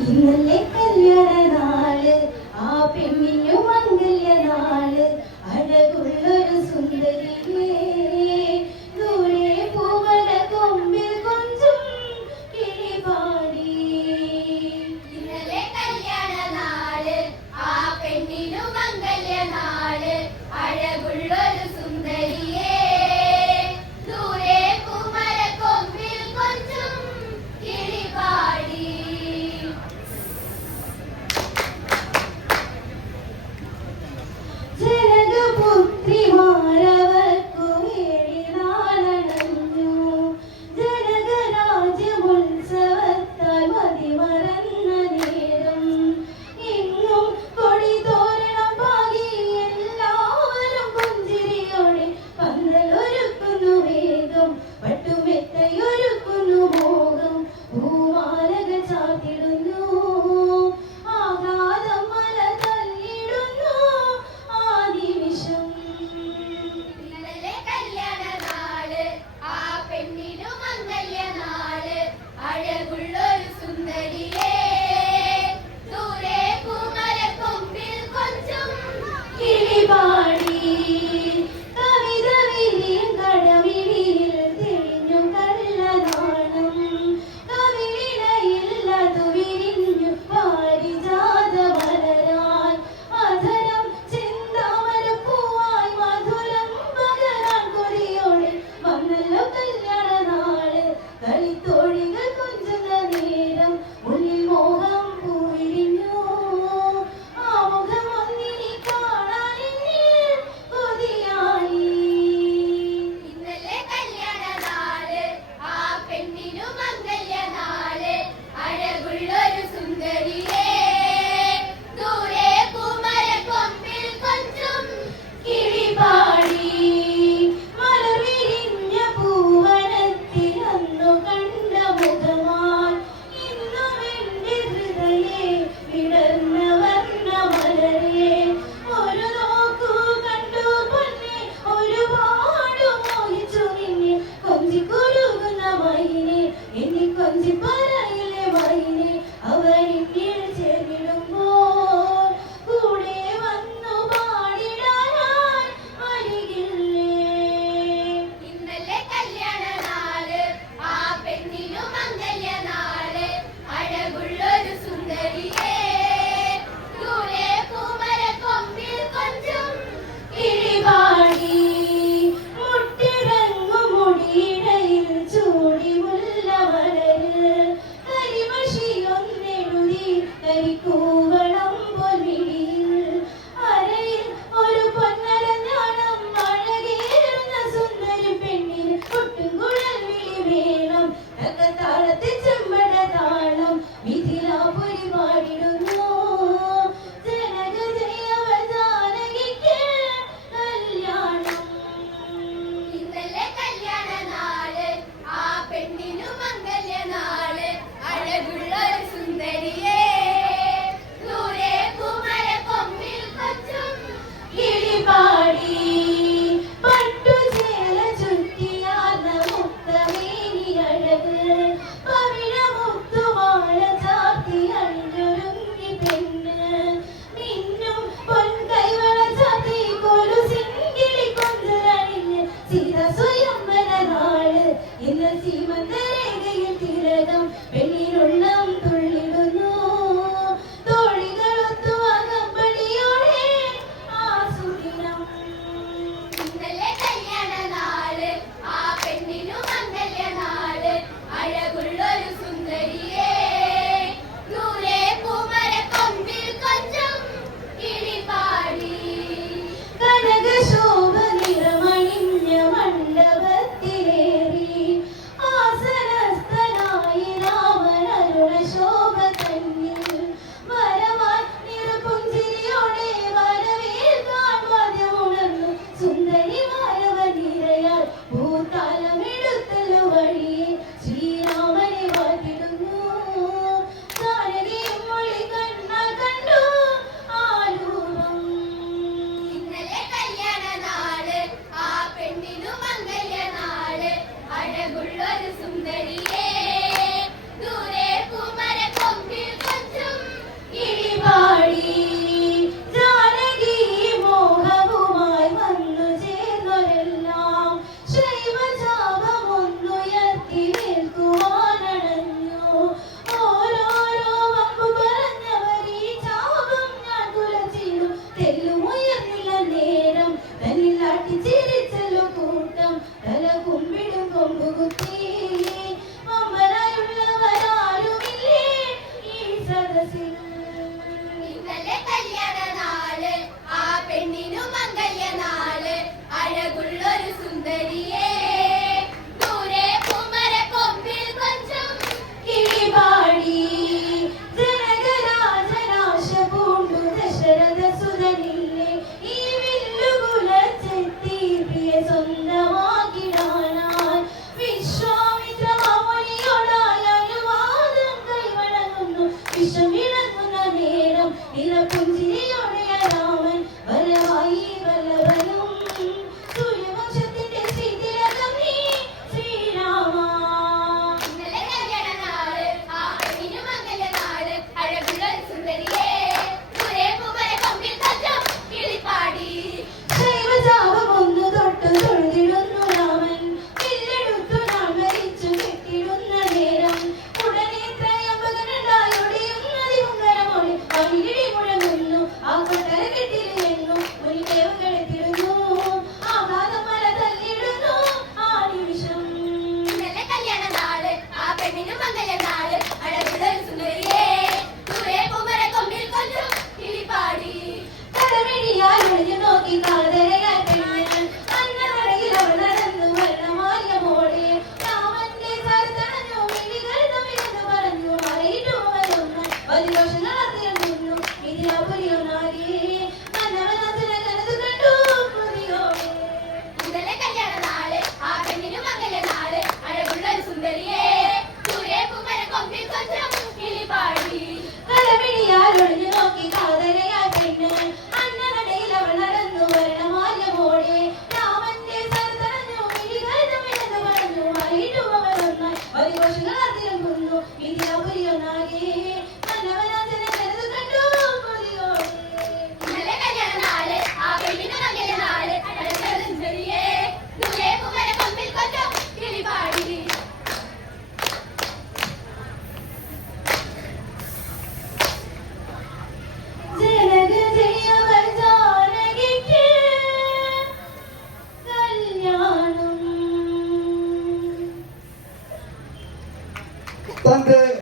ഇന്നലെ കല്യാണ നാൾ ആ പെണ്ണിനു മംഗല്യ നാൾ. അഴകുള്ളൊരു സുന്ദരിയേ. Blessing. ayuda